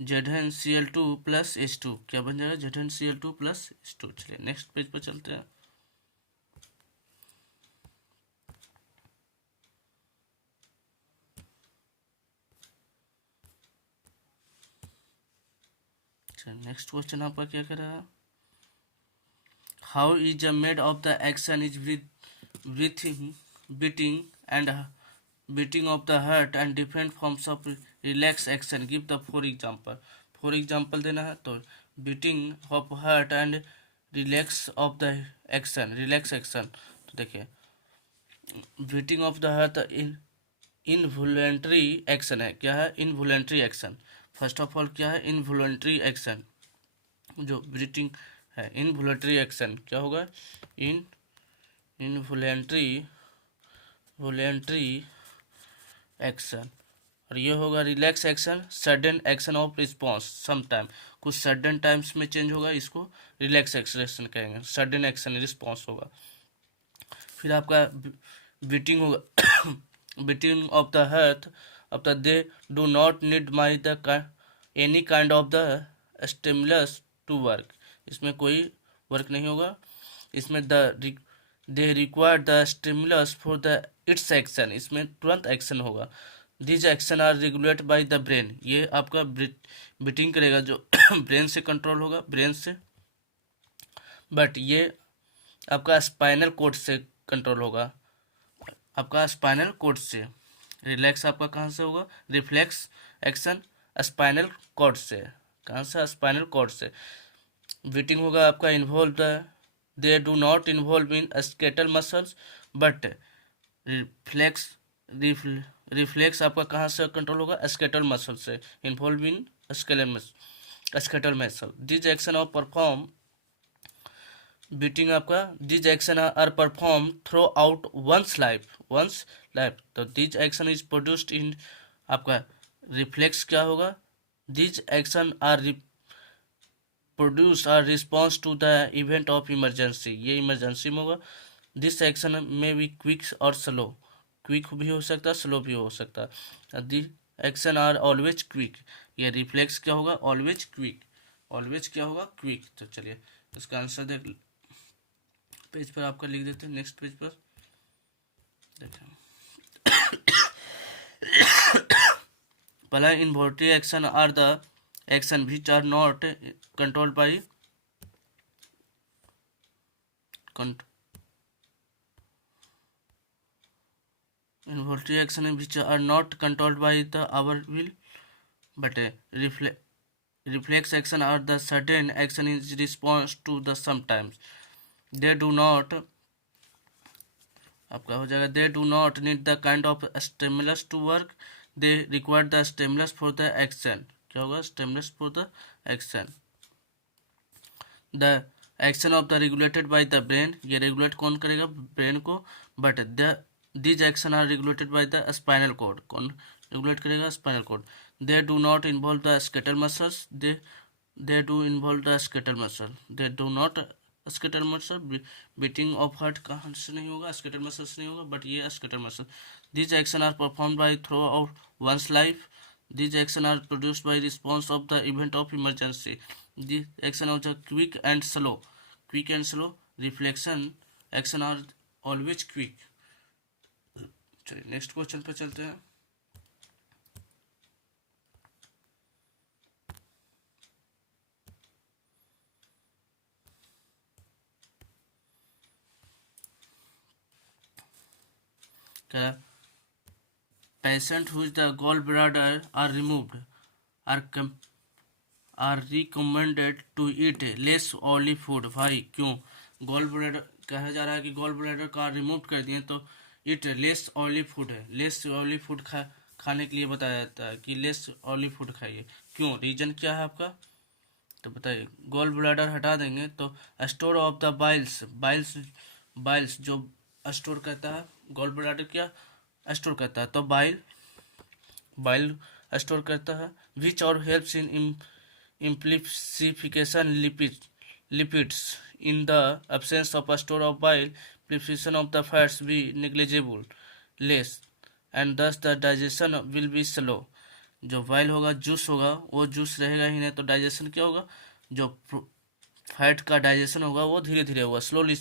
ZnCl2 प्लस H2, क्या बन जाएगा, ZnCl2 प्लस H2। चलिए नेक्स्ट पेज पर चलते हैं। नेक्स्ट क्वेश्चन आपका क्या कर रहा है, how is made of the action is beating of the heart and different forms of relax action, give the four example देना है। तो beating of heart and relax of the relax action, तो देखिए beating of the heart involuntary action है, क्या है, involuntary action. First of all क्या है, इनवॉलंटरी एक्शन, जो ब्रीथिंग है, इनवॉलंटरी एक्शन क्या होगा, वॉलेंट्री एक्शन। और ये होगा relax action, sudden action of response, some time, कुछ सडन टाइम्स में चेंज होगा, इसको रिलैक्स एक्शन कहेंगे, सडन एक्शन रिस्पॉन्स होगा। फिर आपका बीटिंग होगा beating of the heart of the they do not need any kind of the stimulus to work, इसमें कोई वर्क नहीं होगा, इसमें they require the stimulus for the its action, इसमें तुरंत एक्शन होगा। these action are regulated by the brain, ये आपका बीटिंग करेगा जो ब्रेन से कंट्रोल होगा, ब्रेन से, बट ये आपका स्पाइनल कोड से कंट्रोल होगा, आपका स्पाइनल कोड से। रिलैक्स आपका कहाँ से होगा, रिफ्लेक्स एक्शन स्पाइनल कॉर्ड से, कहाँ से, स्पाइनल कॉर्ड से। बीटिंग होगा आपका involve the, they do not involve in skeletal muscles but reflex, reflex आपका कहाँ से कंट्रोल होगा, स्केटल मसल से, involve in skeletal muscle. This action of perform, beating आपका, this action are perform throughout one's life, तो this action is produced in, आपका reflex क्या होगा, this action are produce are response to the event of emergency, ये emergency में होगा। This action में भी क्विक और स्लो, क्विक भी हो सकता है, स्लो भी हो सकता है। This action are always quick, ये रिफ्लेक्स क्या होगा, ऑलवेज क्विक, ऑलवेज क्या होगा, क्विक। तो चलिए इसका आंसर देख, पेज पर आपका लिख देते हैं, नेक्स्ट पेज पर देखें। पहला involuntary action are the action which are not controlled by involuntary action which are not controlled by the our will, but reflex action are the sudden action in response to the sometimes they do not, आपका हो जाएगा, they do not need the kind of stimulus to work, they require the stimulus for the action, क्या होगा, stimulus for the action। the action of the regulated by the brain, ये regulate कौन करेगा, brain को, but these action are regulated by the spinal cord, कौन regulate करेगा, spinal cord. they do not involve the skeletal muscles, they do involve the skeletal muscle, they do not skeletal muscle, beating of heart कहाँ से नहीं होगा, skeletal muscle से नहीं होगा, but ये skeletal muscle। these action are performed by throughout one's life, these action are produced by response of the event of emergency, these action of the quick and slow, quick and slow, reflection action are always quick। चलिए next question पे चलते हैं। क्या, patient whose the gall bladder are removed are recommended to eat less oily food, भाई क्यों, gall bladder कहा जा रहा है कि गॉल ब्लैडर का रिमूव कर दिए तो इट लेस ऑयली फूड है, लेस ऑयली फूड खाने के लिए बताया जाता है कि लेस ऑयली फूड खाइए, क्यों, रीजन क्या है आपका, तो बताइए। गॉल ब्लैडर हटा देंगे तो store of the Biles, Biles जो स्टोर करता है, गॉल ब्लैडर क्या स्टोर करता है, तो बाइल स्टोर करता है। विच और helps in emulsification lipids in the absence of a store of bile, purification of the fats be negligible less and thus the digestion will be slow। जो bile होगा, juice होगा, वो juice रहेगा ही नहीं तो डाइजेशन क्या होगा, जो फैट का डाइजेशन होगा वो धीरे धीरे होगा, स्लोली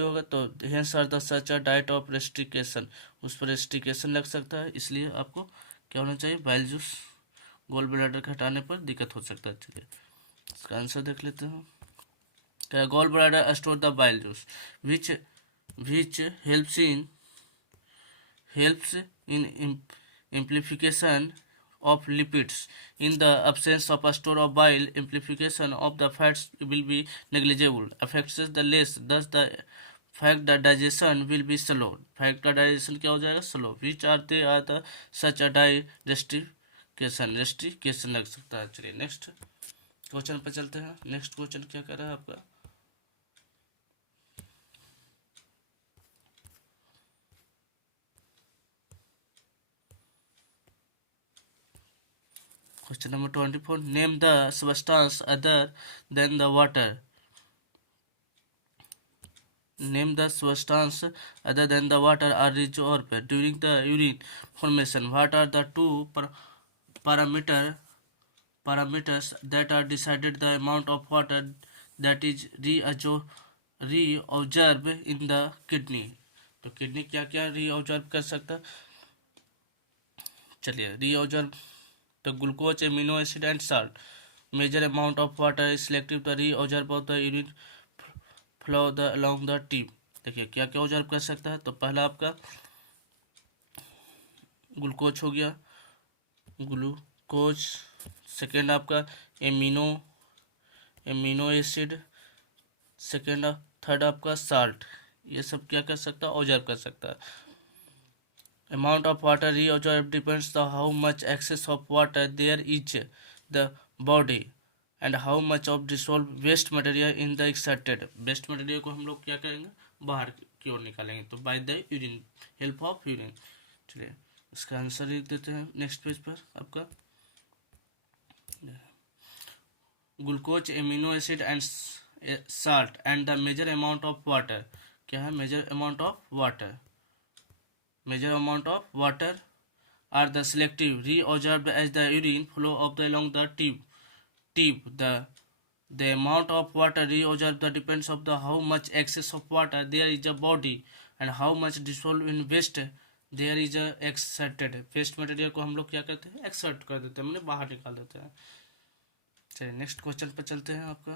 होगा। तो hence are the such a diet of restriction, उस पर रेस्ट्रिकेशन लग सकता है, इसलिए आपको क्या होना चाहिए, बाइल जूस, गोल ब्लैडर के हटाने पर दिक्कत हो सकता है। चलिए इसका आंसर देख लेते हैं। Gall bladder store the bile juice which helps in amplification of lipids in the absence of a store of bile, amplification of the fats will be negligible, affects the less, thus the fact that digestion will be slow, fact का digestion क्या हो जाएगा, slow। which are they are the such a restriction लग सकता है। चलिए next question पर चलते हैं। नेक्स्ट क्वेश्चन क्या कर रहा है आपका, question number 24, name the substance other than the water, name the substance other than the water are resorb during the urine formation, what are the two parameters that are decided the amount of water that is reabsorbed in the kidney। तो kidney क्या क्या reabsorb कर सकता है, चलिए reabsorb, तो glucose, amino acid and salt, major amount of water is selective the reabsorb of the urine flow the along the tip. देखिए क्या क्या ऑब्जर्व कर सकता है, तो पहला आपका ग्लूकोज हो गया, ग्लूकोज, सेकेंड आपका एमिनो एसिड, सेकेंड थर्ड आपका साल्ट। ये सब क्या कर सकता है, ऑब्जर्व कर सकता है। Amount of water re observe depends the how much excess of water there is the body and how much of dissolve waste material in the extracted. Waste material को हम लोग क्या करेंगे, बाहर की ओर निकालेंगे, तो by the urine, help of urine. चलिए इसका आंसर लिख देते हैं नेक्स्ट पेज पर आपका। Glucose, amino acid and salt and the major amount of water, क्या है, major amount of water are the selective reabsorbed as the urine flow along the tube. The amount of water reabsorbed depends on the how much excess of water there is a body and how much dissolved in waste there is a extracted। Waste material को हम लोग क्या करते हैं, extract कर देते हैं, मतलब बाहर निकाल देते हैं। चलिए नेक्स्ट क्वेश्चन पर चलते हैं आपका।